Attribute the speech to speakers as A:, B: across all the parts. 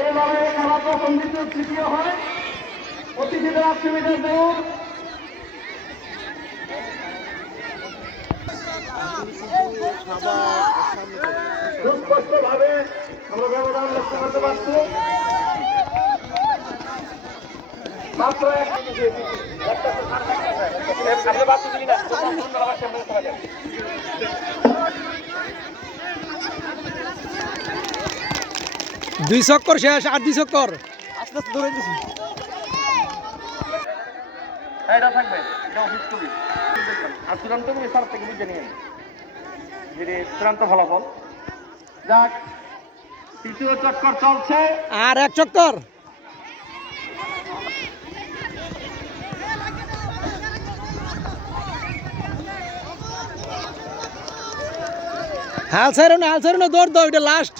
A: এইভাবে খেলা তৃতীয় হয়। অতিথিদের আশি মিটার দৌড়। আমরা ব্যবধান লক্ষ্য করতে পারছি। মাত্র
B: দুই চক্কর শেষ আর দুই চক্কর।
A: আস্তে আস্তে ধরে দিছি এটা থাকবে। এটা অফিস কবি আর চূড়ান্ত কবি স্যার থেকে বুঝে নিয়ে যেটি চূড়ান্ত ফলাফল। যাক তৃতীয় চক্কর চলছে।
B: আর এক চক্কর। হাল ছাড়ো না হাল ছাড়ো না দৌড় দাও এটা লাস্ট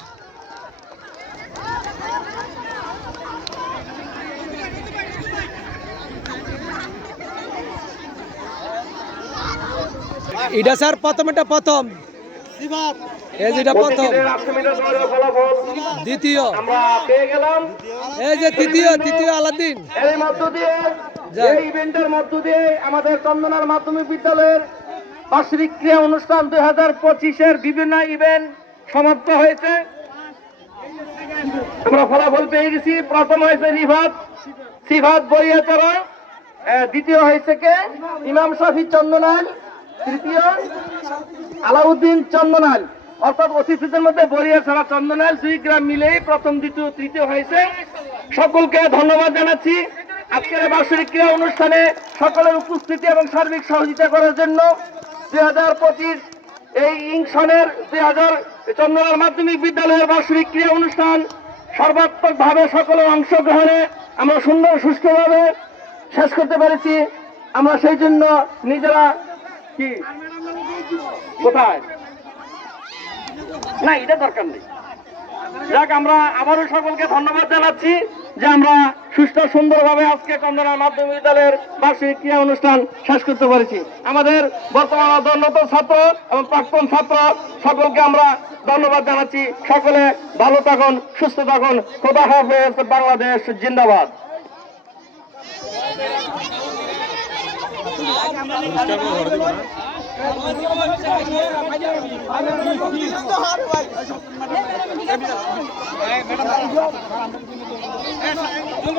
B: এটা স্যার প্রথম এটা প্রথম। এই যেটা প্রথম। দ্বিতীয়। এই যে তৃতীয় তৃতীয় আলাদিন।
A: এর মধ্য দিয়ে। এই ইভেন্টের মধ্য দিয়ে আমাদের চন্দনার মাধ্যমিক বিদ্যালয়ের বার্ষিক ক্রিয়া অনুষ্ঠান দুই হাজার পঁচিশের বিভিন্ন ইভেন্ট সমাপ্ত হয়েছে। আমরা ফলাফল পেয়ে গেছি। প্রথম হয়েছে রিভাত। সিভাত বরিয়াচরা আহ, দ্বিতীয় হয়েছে কে? ইমাম শাফি চন্দনাল। তৃতীয় আলাউদ্দিন চন্দনাল। অর্থাৎ অতিথিদের মধ্যে বরিয়া ছাড়া চন্দনাল দুই গ্রাম মিলেই প্রথম, দ্বিতীয়, তৃতীয় হয়েছে। সকলকে ধন্যবাদ জানাচ্ছি। আজকের বার্ষিক ক্রীড়া অনুষ্ঠানে সকলের উপস্থিতি এবং সার্বিক সহযোগিতা করার জন্য দুই হাজার পঁচিশ এই ইংশনের দুই হাজার চন্দনার মাধ্যমিক বিদ্যালয়ের বার্ষিক ক্রীড়া অনুষ্ঠান সর্বাত্মকভাবে সকলের অংশগ্রহণে আমরা সুন্দর, সুষ্ঠুভাবে শেষ করতে পেরেছি। আমরা সেই জন্য নিজেরা কি? কোথায়? না, এটা দরকার নেই। যাক, আমরা আবারও সকলকে ধন্যবাদ জানাচ্ছি যে আমরা সুস্থ, সুন্দরভাবে আজকে কন্দনার মাধ্যমিক বিদ্যালয়ের বার্ষিক ক্রিয়া অনুষ্ঠান শেষ করতে পেরেছি। আমাদের বর্তমান অধ্যয়নরত ছাত্র এবং প্রাক্তন ছাত্র সকলকে আমরা ধন্যবাদ জানাচ্ছি। সকলে ভালো থাকুন, সুস্থ থাকুন। খোদা হাফেজ, বাংলাদেশ জিন্দাবাদ। ম্যাডাম